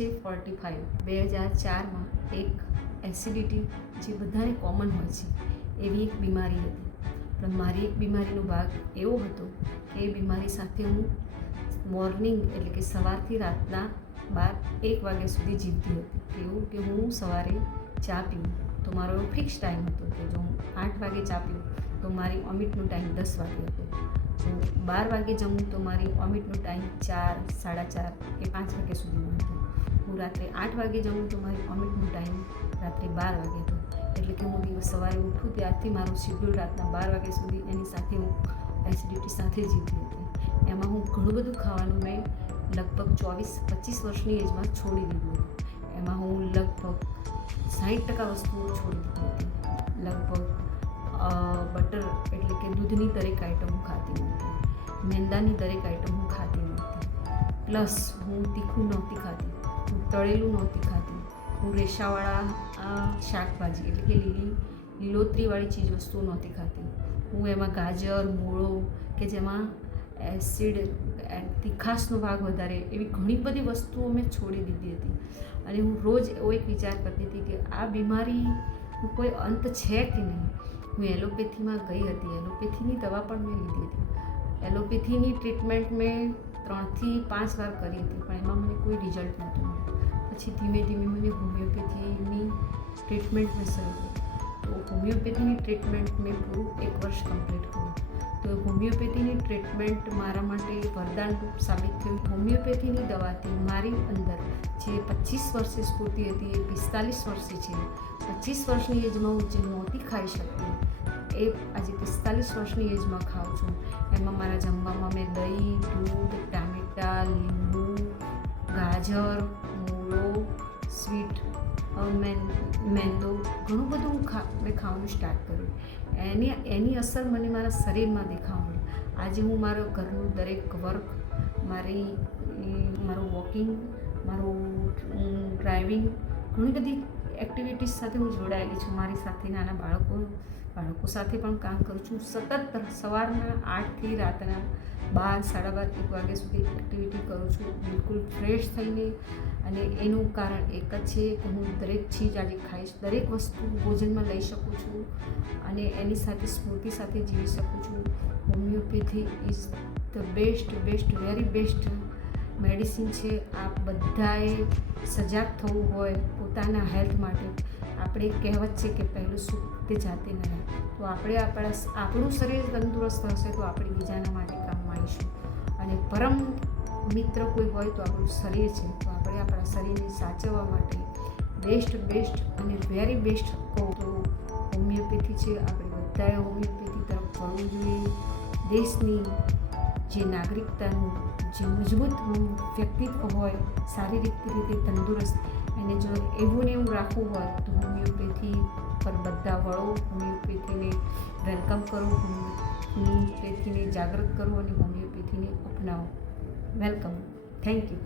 છે 45. 2004માં એક એસિડિટી જે બધાને કોમન હોય છે એવી એક બીમારી હતી. પણ મારી એક બીમારીનો ભાગ એવો હતો કે એ બીમારી સાથે હું મોર્નિંગ એટલે કે સવારથી રાતના 12-1 વાગ્યા સુધી જીવતી હતી. કેવું કે હું સવારે ચા પીવું તો મારો એવો ફિક્સ ટાઈમ હતો કે જો હું 8 વાગે ચા પીવું તો મારી વોમિટનો ટાઈમ 10 વાગે હતો. જો 12 વાગે જમું તો મારી વોમિટનો ટાઈમ 4, 4:30 કે 5 વાગ્યા સુધીનો હતો. હું રાત્રે 8 વાગે જમું તો મારી વોમિટનો ટાઈમ રાત્રે 12 વાગે હતો. એટલે કે હું દિવસ સવારે ઉઠું ત્યારથી મારું શેડ્યુલ રાતના 12 વાગ્યા સુધી એની સાથે હું એસિડિટી સાથે જીવતી હતી. એમાં હું ઘણું બધું ખાવાનું મેં લગભગ 24-25 વર્ષની એજમાં છોડી દીધું હતું. એમાં હું લગભગ 60% વસ્તુઓ છોડી દીધી હતી. લગભગ બટર એટલે કે દૂધની દરેક આઈટમ હું ખાતી નહોતી, મેંદાની દરેક આઈટમ હું ખાતી નહોતી, પ્લસ હું તીખું નહોતી ખાતી, હું તળેલું નહોતી ખાતી, હું રેશાવાળા શાકભાજી એટલે કે લીલોતરીવાળી ચીજ વસ્તુઓ નહોતી ખાતી. હું એમાં ગાજર, મૂળો કે જેમાં એસિડ તીખાશનો ભાગ વધારે એવી ઘણી બધી વસ્તુઓ મેં છોડી દીધી હતી. અને હું રોજ એવો એક વિચાર કરતી હતી કે આ બીમારીનો કોઈ અંત છે કે નહીં. હું એલોપેથીમાં ગઈ હતી, એલોપેથીની દવા પણ મેં લીધી હતી. એલોપેથીની ટ્રીટમેન્ટ મેં 3-5 વાર કરી હતી પણ એમાં મને કોઈ રિઝલ્ટ નહોતું મળ્યું. પછી ધીમે ધીમે મને હોમિયોપેથીની ટ્રીટમેન્ટ મેં શરૂ કરી. તો હોમિયોપેથીની ટ્રીટમેન્ટ મેં પૂરું 1 વર્ષ કમ્પ્લીટ કર્યું. તો હોમિયોપેથીની ટ્રીટમેન્ટ મારા માટે વરદાનરૂપ સાબિત થયું. હોમિયોપેથીની દવાથી મારી અંદર જે 25 વર્ષે સ્ફૂર્તિ હતી એ 45 વર્ષે છે. 25 વર્ષની એજમાં હું જે નહોતી ખાઈ શકતી એ આજે 45 વર્ષની એજમાં ખાઉં છું. એમાં મારા જમવામાં મેં દહીં, દૂધ, ટામેટાં, લીંબુ, ગાજર, મૂળો, સ્વીટ, મેંદો ઘણું બધું મેં ખાવાનું સ્ટાર્ટ કર્યું. એની અસર મને મારા શરીરમાં દેખાવા મળી. આજે હું મારા ઘરનું દરેક વર્ક, મારું વોકિંગ, મારું ડ્રાઇવિંગ, ઘણી બધી એક્ટિવિટીઝ સાથે હું જોડાયેલી છું. મારી સાથે નાના બાળકો સાથે પણ કામ કરું છું. સતત સવારના 8થી રાતના 12-12:30-1 વાગ્યા સુધી એક્ટિવિટી કરું છું, બિલકુલ ફ્રેશ થઈને. અને એનું કારણ એક જ છે કે હું દરેક ચીજ આજે ખાઈશ, દરેક વસ્તુ ભોજનમાં લઈ શકું છું અને એની સાથે સ્ફૂર્તિ સાથે જીવી શકું છું. Homeopathy is the best very best medicine છે. આપ બધાએ સજાગ થવું હોય પોતાના હેલ્થ માટે. આપણે કહેવત છે કે પહેલું સુખ તે જાતે ન રહે. તો આપણું શરીર તંદુરસ્ત હશે તો આપણે બીજાના માટે કામમાં આવીશું. અને પરમ મિત્ર કોઈ હોય તો આપણું શરીર છે. તો આપણે આપણા શરીરને સાચવવા માટે બેસ્ટ અને વેરી બેસ્ટ કહું તો હોમિયોપેથી છે. આપણે બધાએ હોમિયોપેથી તરફ વળવું જોઈએ. દેશની જે નાગરિકતાનું જે મજબૂત વ્યક્તિત્વ હોય, શારીરિક રીતે તંદુરસ્ત, એને જો એવું ને એવું રાખવું હોય તો હોમિયોપેથી પર બધા વળો. હોમિયોપેથીને વેલકમ કરો, હોમિયોપેથીને જાગૃત કરો અને હોમિયોપેથીને અપનાવો. વેલકમ. Thank you.